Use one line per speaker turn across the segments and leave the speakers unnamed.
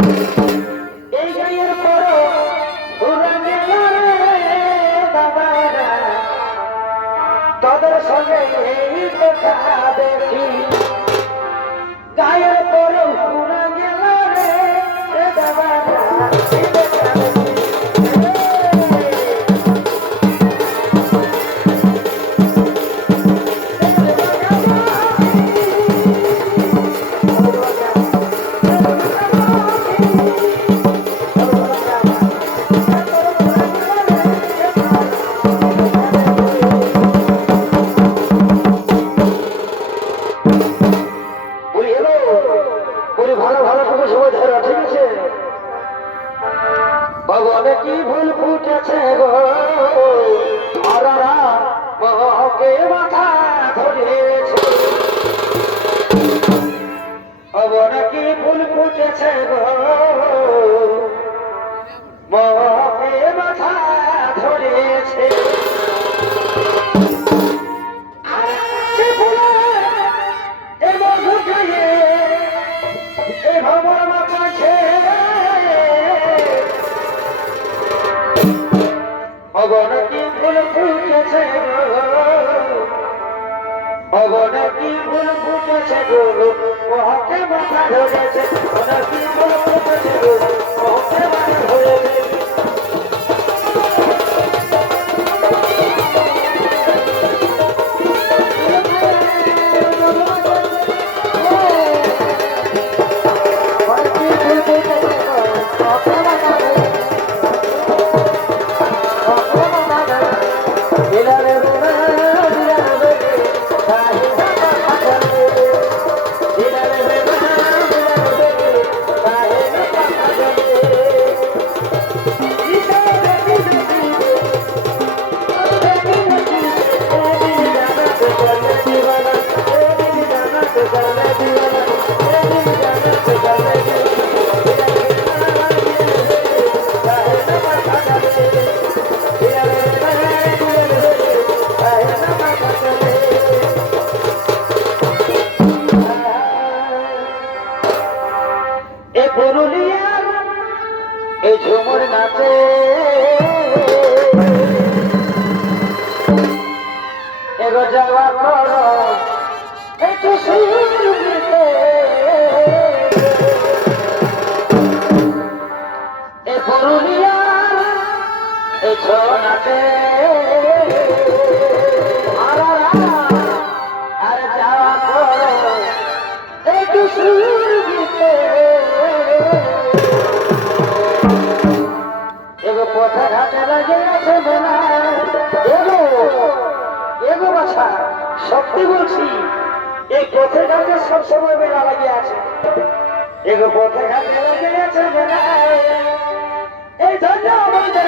এই ফুটেছে গো মাথা ধরেছে অগণ কি এই ঝুমুর নাচে। এগো যাওয়া করো একটু সুরতে এ পুরুলিয়ার এই ছোনাতে আর সত্যি বলছি, এই পথে ঘাটে সবসময় মেলা লাগে আছে। এগো পথে ঘাটে লাগে আছে মেলা এই ধন্য আমাদের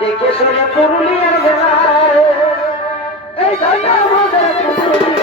দেখে শুনে পুরুলিয়ার বেলায় এই জায়গা আমাদের পুরুলিয়া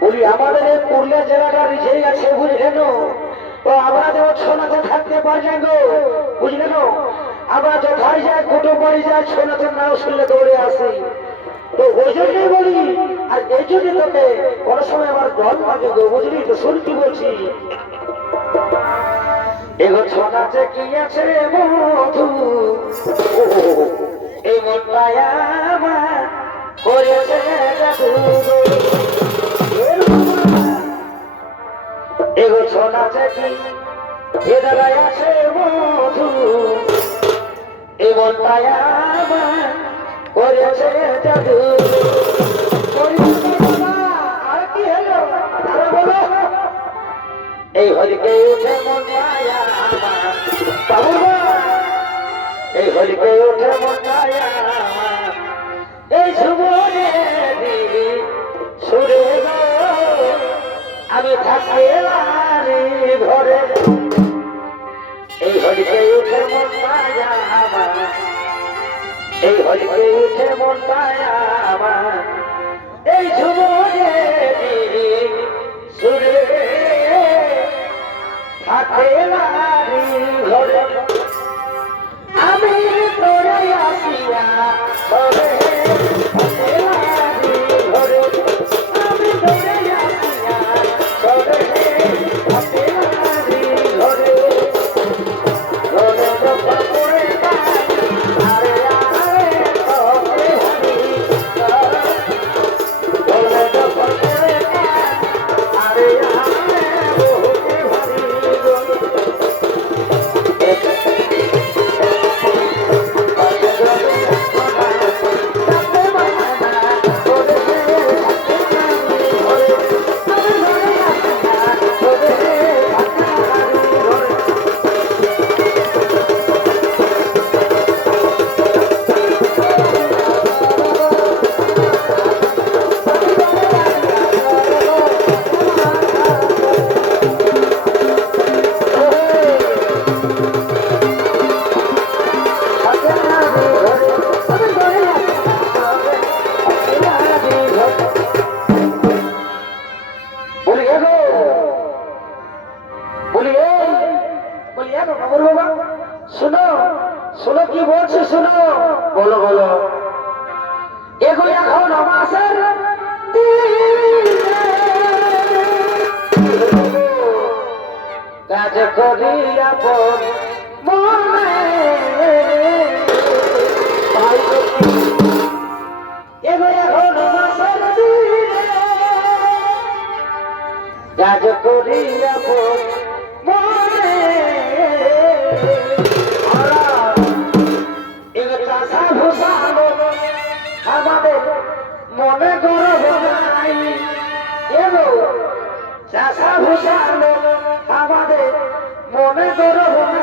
বলি আমাদের এই পুরুলিয়া জেলাটা রিঝেই আছে, বুঝলেন তো? আমরা যেন সোনাতে থাকতে পারি না গো, বুঝলেন আমরা যথাই যাই কুটুম বাড়ি যাই সোনাতে নাও শুনলে দৌড়ে আসি। তো ওই জন্যই বলি, আর এই জন্যই তোকে কোনো সময় আমার জল লাগে গো, বুঝলি তো? শুন বলছি। এগো ছোনাতে কি আছে মধু এই মনটায় আমার করেছে জাদু এগো ছোনাতে কি এ দাঁড়ায় আছে মধু। এই মনটায় আমার করেছে জাদু। এই হরিকে উঠে মন এই মন এই আমি থাকি নারী ঘরে। এই হরিকে উঠে মন পায়া আমার। এই হরিকে উঠে মন পায়া আমার। এই সুমনে শোনো কি বলছো, শোনো। বলো বলো। এগুলো এখন আমার কাজ করিয়া পর কাজ করিয়া পর আমাদের মনে গরব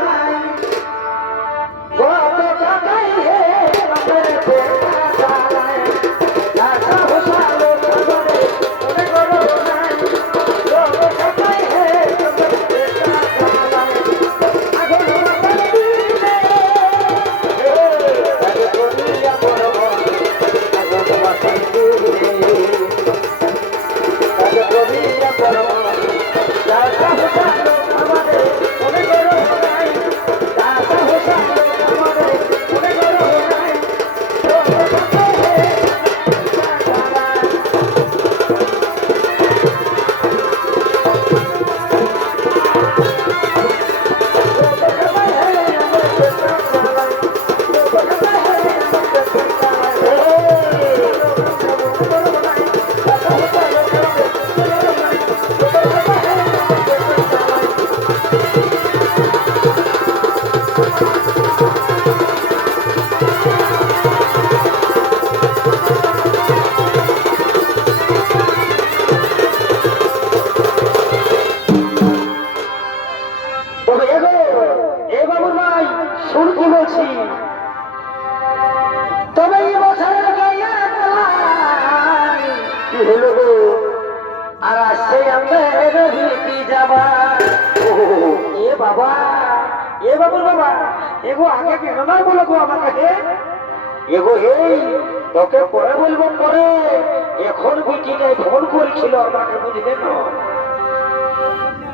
বিটিটাই ফোন করেছিল, আমাকে বুঝলে না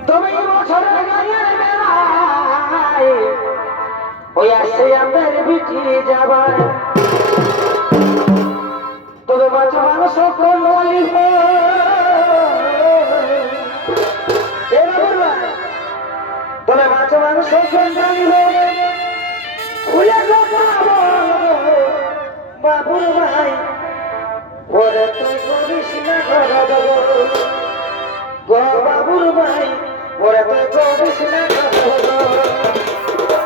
তবে ওই তবে কোন বলিব তবে কোন খুলে বাবুর ভাই। ওরে তুই করিস না ঘর দেব গো বাবুর ভাই ওরে তুই করিস না ঘর দেব শুনো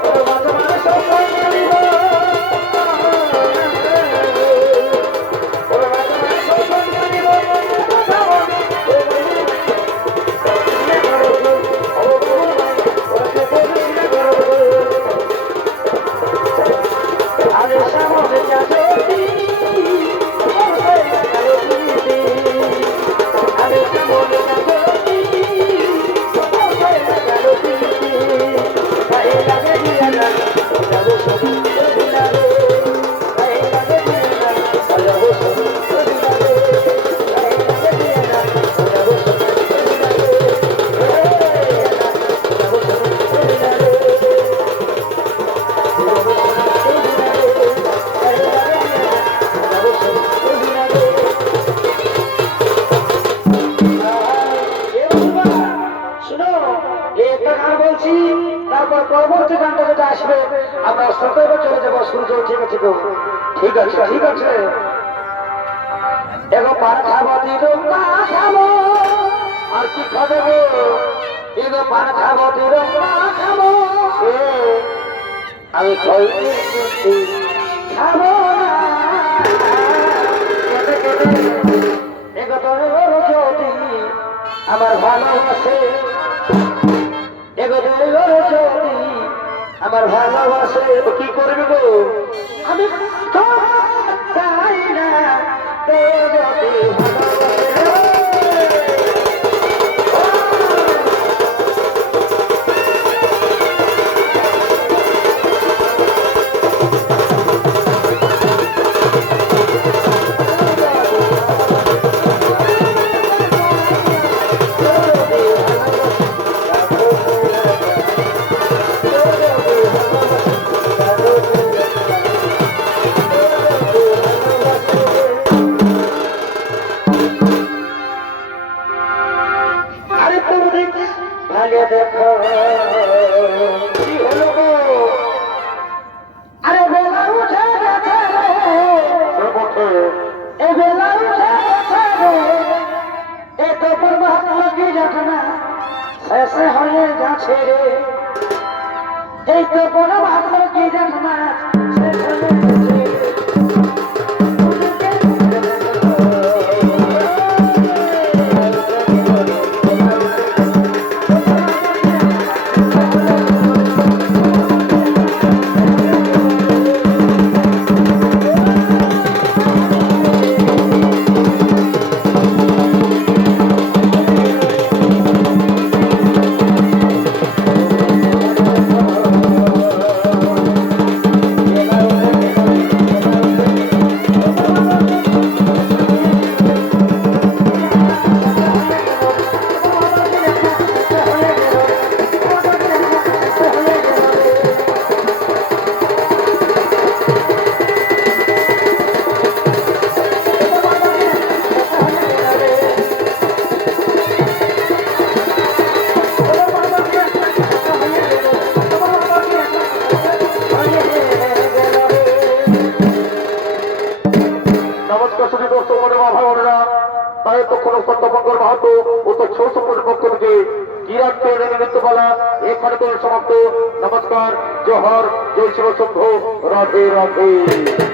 সকালে চলে যাব, সূর্য ঠিক আছে গো। ঠিক আছে ঠিক আছে। এগো পান খাব আর কি খাবে গো? এগো পান খাব আমি খাব আমার ভালোবাসে। এগো যদি আমার ভালোবাসে ও কি করবে গো? আমি তো চাই না
জয় শিব রাধে রাধে।